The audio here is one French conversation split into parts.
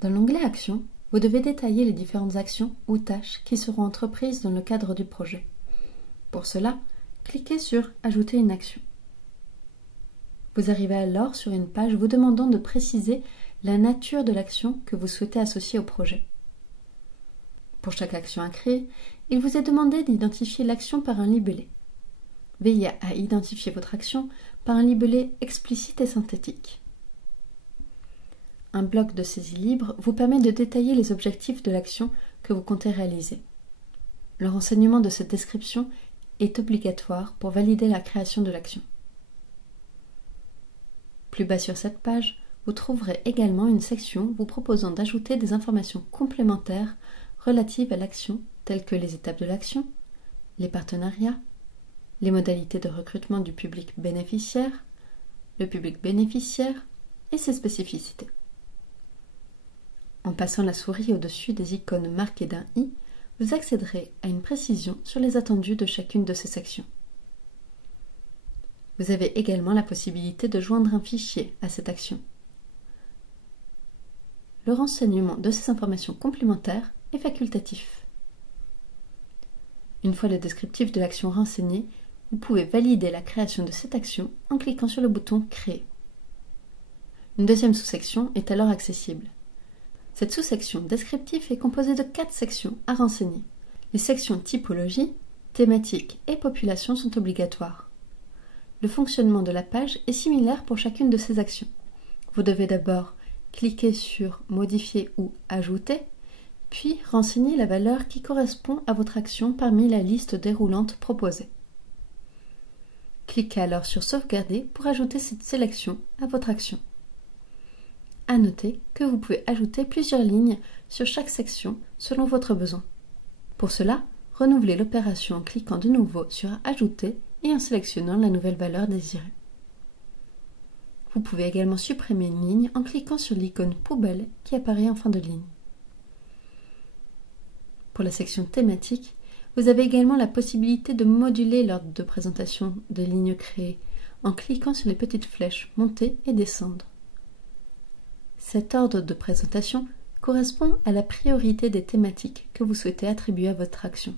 Dans l'onglet Actions, vous devez détailler les différentes actions ou tâches qui seront entreprises dans le cadre du projet. Pour cela, cliquez sur « Ajouter une action ». Vous arrivez alors sur une page vous demandant de préciser la nature de l'action que vous souhaitez associer au projet. Pour chaque action à créer, il vous est demandé d'identifier l'action par un libellé. Veillez à identifier votre action par un libellé explicite et synthétique. Un bloc de saisie libre vous permet de détailler les objectifs de l'action que vous comptez réaliser. Le renseignement de cette description est obligatoire pour valider la création de l'action. Plus bas sur cette page, vous trouverez également une section vous proposant d'ajouter des informations complémentaires relatives à l'action, telles que les étapes de l'action, les partenariats, les modalités de recrutement du public bénéficiaire, le public bénéficiaire et ses spécificités. En passant la souris au-dessus des icônes marquées d'un i, vous accéderez à une précision sur les attendus de chacune de ces sections. Vous avez également la possibilité de joindre un fichier à cette action. Le renseignement de ces informations complémentaires est facultatif. Une fois le descriptif de l'action renseigné, vous pouvez valider la création de cette action en cliquant sur le bouton « Créer ». Une deuxième sous-section est alors accessible. Cette sous-section descriptif est composée de 4 sections à renseigner. Les sections typologie, thématique et population sont obligatoires. Le fonctionnement de la page est similaire pour chacune de ces actions. Vous devez d'abord cliquer sur « Modifier » ou « Ajouter », puis renseigner la valeur qui correspond à votre action parmi la liste déroulante proposée. Cliquez alors sur « Sauvegarder » pour ajouter cette sélection à votre action. À noter que vous pouvez ajouter plusieurs lignes sur chaque section selon votre besoin. Pour cela, renouvelez l'opération en cliquant de nouveau sur « Ajouter » et en sélectionnant la nouvelle valeur désirée. Vous pouvez également supprimer une ligne en cliquant sur l'icône « Poubelle » qui apparaît en fin de ligne. Pour la section thématique, vous avez également la possibilité de moduler l'ordre de présentation des lignes créées en cliquant sur les petites flèches « Monter » et « Descendre ». Cet ordre de présentation correspond à la priorité des thématiques que vous souhaitez attribuer à votre action.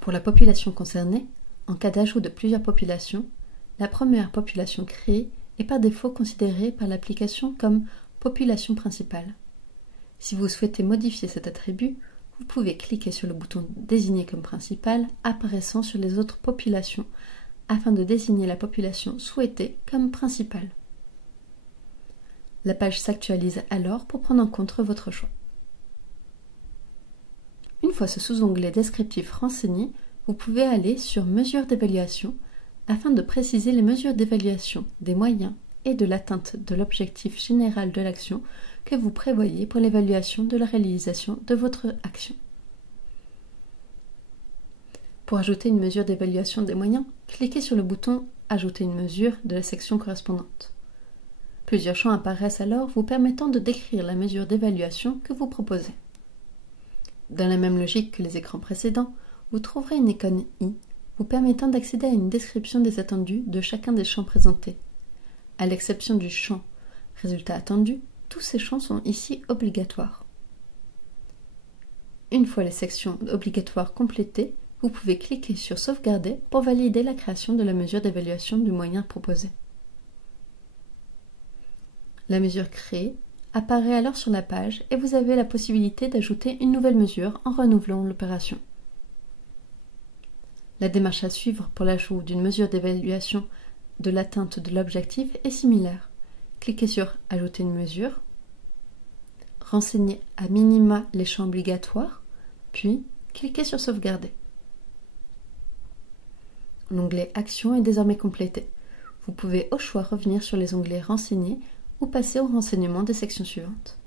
Pour la population concernée, en cas d'ajout de plusieurs populations, la première population créée est par défaut considérée par l'application comme population principale. Si vous souhaitez modifier cet attribut, vous pouvez cliquer sur le bouton « Désigner comme principale » apparaissant sur les autres populations afin de désigner la population souhaitée comme principale. La page s'actualise alors pour prendre en compte votre choix. Une fois ce sous-onglet descriptif renseigné, vous pouvez aller sur « Mesures d'évaluation » afin de préciser les mesures d'évaluation des moyens et de l'atteinte de l'objectif général de l'action que vous prévoyez pour l'évaluation de la réalisation de votre action. Pour ajouter une mesure d'évaluation des moyens, cliquez sur le bouton « Ajouter une mesure » de la section correspondante. Plusieurs champs apparaissent alors vous permettant de décrire la mesure d'évaluation que vous proposez. Dans la même logique que les écrans précédents, vous trouverez une icône « i » vous permettant d'accéder à une description des attendus de chacun des champs présentés. À l'exception du champ « Résultat attendu », tous ces champs sont ici obligatoires. Une fois les sections obligatoires complétées, vous pouvez cliquer sur « Sauvegarder » pour valider la création de la mesure d'évaluation du moyen proposé. La mesure créée apparaît alors sur la page et vous avez la possibilité d'ajouter une nouvelle mesure en renouvelant l'opération. La démarche à suivre pour l'ajout d'une mesure d'évaluation de l'atteinte de l'objectif est similaire. Cliquez sur « Ajouter une mesure », renseignez à minima les champs obligatoires, puis cliquez sur « Sauvegarder ». L'onglet « Action » est désormais complété. Vous pouvez au choix revenir sur les onglets « Renseigner » ou passer au renseignement des sections suivantes.